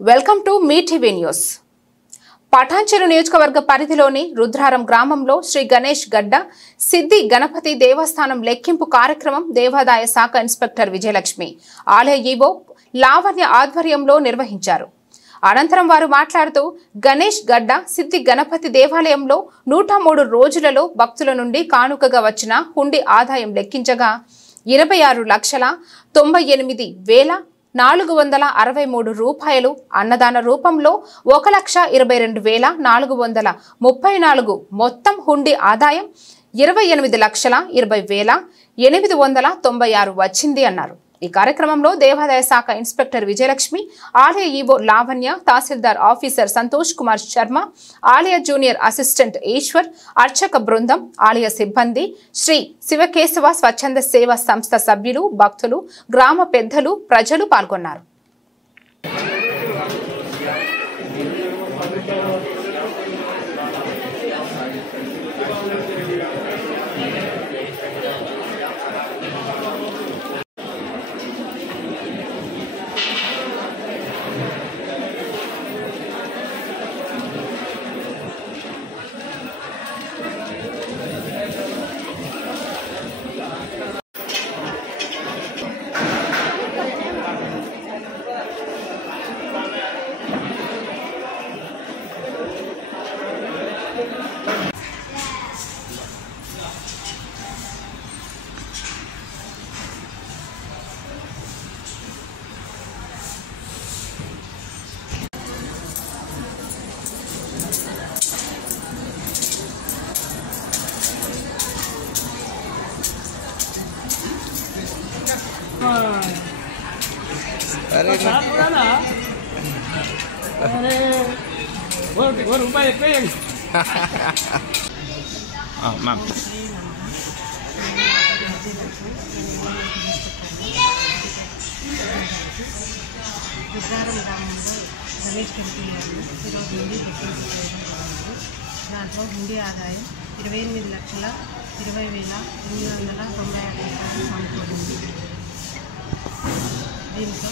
Welcome to me TV news. Patancheru నియోజకవర్గ పరిధిలోని రుద్రారం గ్రామంలో శ్రీ గణేష్ గడ్డ సిద్ధి గణపతి దేవస్థానం లెక్కింపు కార్యక్రమం దేవాదాయ శాఖ ఇన్స్పెక్టర్ విజయలక్ష్మి ఆలయ ఈవో లావణ్య ఆధ్వర్యంలో నిర్వహించారు. అనంతరం వారు మాట్లాడుతూ గణేష్ గడ్డ సిద్ధి గణపతి దేవాలయంలో 103 రోజులలో భక్తుల నుండి కానుకగా వచ్చిన హుండీ ఆదాయం లెక్కించగా 26,98,463 రూపాయలు, అన్నదాన రూపంలో 1,22,434, మొత్తం హుండీ ఆదాయం 28,20,896 వచ్చింది అన్నారు. ఈ కార్యక్రమంలో దేవాదాయ శాఖ ఇన్స్పెక్టర్ విజయలక్ష్మి, ఆలయ ఈవో లావణ్య, తహసీల్దార్ ఆఫీసర్ సంతోష్ కుమార్ శర్మ, ఆలయ జూనియర్ అసిస్టెంట్ ఈశ్వర్, అర్చక బృందం, ఆలయ సిబ్బంది, శ్రీ శివకేశవ స్వచ్ఛంద సేవా సంస్థ సభ్యులు, భక్తులు, గ్రామ పెద్దలు, ప్రజలు పాల్గొన్నారు. अरे वो रुपये एक मैम రుద్రారం గ్రామంలో గణేష్ టెంపుల్ ఈరోజు నుండి దాంట్లో హుండీ ఆదాయం 28,20,896 సమకూరింది. దీంతో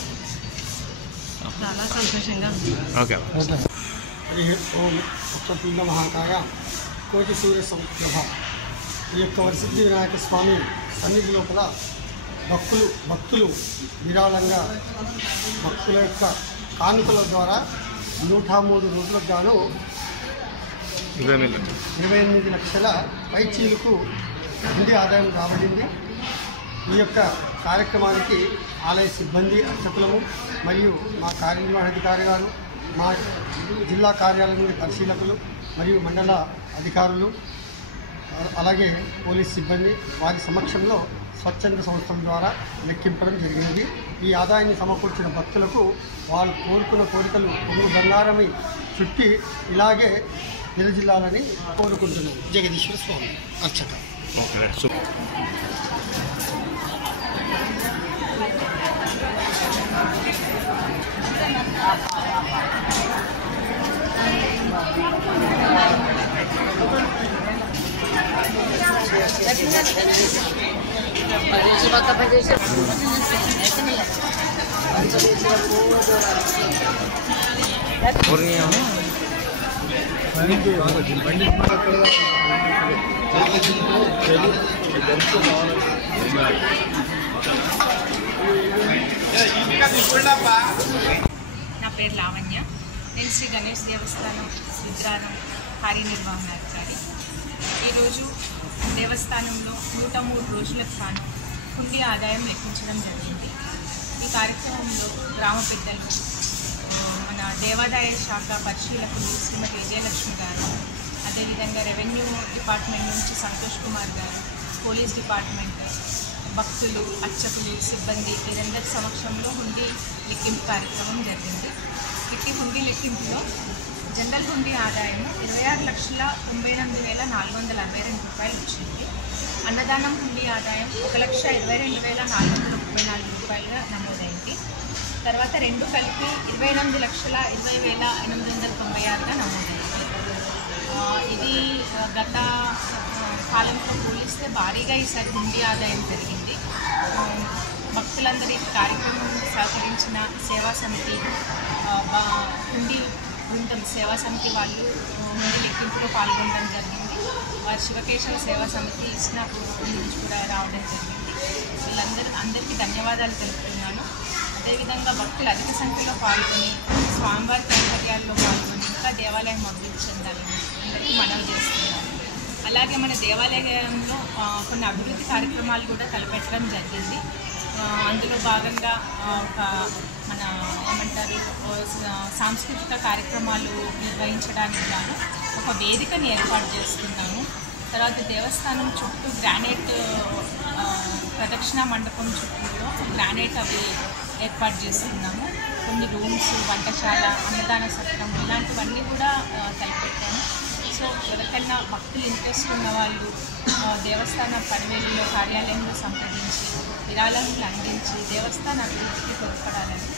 చాలా సంతోషంగా ఉంది. ఓం అక్షపిండ మహాకాయ కోటి సూర్య సంప్రభ. ఈ యొక్క వరసిద్ధి వినాయక స్వామి సన్నిధి లోపల భక్తులు విరాళంగా భక్తుల యొక్క కానుకల ద్వారా 103 రోజులకు గాను 28 లక్షల పైచీలకు హుండీ ఆదాయం రాబడింది. ఈ యొక్క కార్యక్రమానికి ఆలయ సిబ్బంది, అర్చకులము మరియు మా కార్యనిర్వహణాధికారి గారు, మా జిల్లా కార్యాలయం నుండి పరిశీలకులు మరియు మండల అధికారులు, అలాగే పోలీస్ సిబ్బంది వారి సమక్షంలో స్వచ్ఛంద సంస్థల ద్వారా లెక్కింపడం జరిగింది. ఈ ఆదాయాన్ని సమకూర్చిన భక్తులకు వాళ్ళు కోరుకున్న కోరికలు కొంగు బంగారమై చుట్టి ఇలాగే నిలజిల్లాలని కోరుకుంటున్నాం. జగదీశ్వర స్వామి అర్చక. నా పేరు లావణ్య. నేను శ్రీ గణేష్ దేవస్థానం రుద్రారం కార్యనిర్వహణాధికారి. ఈరోజు దేవస్థానంలో 103 రోజులకు గాను హుండీ ఆదాయం లెక్కించడం జరిగింది. ఈ కార్యక్రమంలో గ్రామ పెద్దలు, మన దేవాదాయ శాఖ పరిశీలకులు శ్రీమతి విజయలక్ష్మి గారు, అదేవిధంగా రెవెన్యూ డిపార్ట్మెంట్ నుంచి సంతోష్ కుమార్ గారు, పోలీస్ డిపార్ట్మెంట్, భక్తులు, అర్చకులు, సిబ్బంది వీరందరి సమక్షంలో హుండీ లెక్కింపు కార్యక్రమం జరిగింది. ఇట్టి హుండీ లెక్కింపులో జనరల్ హుండీ ఆదాయం 26,98,462 రూపాయలు వచ్చింది. అన్నదానం హుండీ ఆదాయం 1,22,434 రూపాయలుగా నమోదైంది. తర్వాత రెండు కలిపి 28,20,896గా నమోదైంది. ఇది గత కాలంతో పోలిస్తే భారీగా ఈసారి హుండీ ఆదాయం పెరిగింది. భక్తులందరి కార్యక్రమం సహకరించిన సేవా సమితి, బృందం సేవా సమితి వాళ్ళు ముందు లెక్కింపులో పాల్గొనడం జరిగింది. వారి శివకేశవ సేవా సమితి ఇస్నాపూర్ నుంచి కూడా రావడం జరిగింది. అందరికీ ధన్యవాదాలు తెలుపుతున్నాను. అదేవిధంగా భక్తులు అధిక సంఖ్యలో పాల్గొని స్వామివారి కైంకర్యాల్లో పాల్గొని ఇంకా దేవాలయం అభివృద్ధి చెందాలని అందరికీ మనవి చేస్తున్నాను. అలాగే మన దేవాలయంలో కొన్ని అభివృద్ధి కార్యక్రమాలు కూడా తలపెట్టడం జరిగింది. అందులో భాగంగా ఒక మన ఏమంటారు సాంస్కృతిక కార్యక్రమాలు నిర్వహించడానికి గాను ఒక వేదికని ఏర్పాటు చేస్తున్నాము. తర్వాత దేవస్థానం చుట్టూ గ్రానైట్ ప్రదక్షిణ మండపం చుట్టూలో గ్రానైట్ అవి ఏర్పాటు చేస్తున్నాము. కొన్ని రూమ్స్, వంటశాల, అన్నదాన సత్రం ఇలాంటివన్నీ కూడా తలపెట్టాము. సో ఎవరికైనా భక్తులు ఇంట్రెస్ట్ ఉన్న వాళ్ళు దేవస్థాన పరివేలులో కార్యాలయంలో సంప్రదించి విరాళాలను అందించి దేవస్థాన అభివృద్ధికి తోడ్పడాలని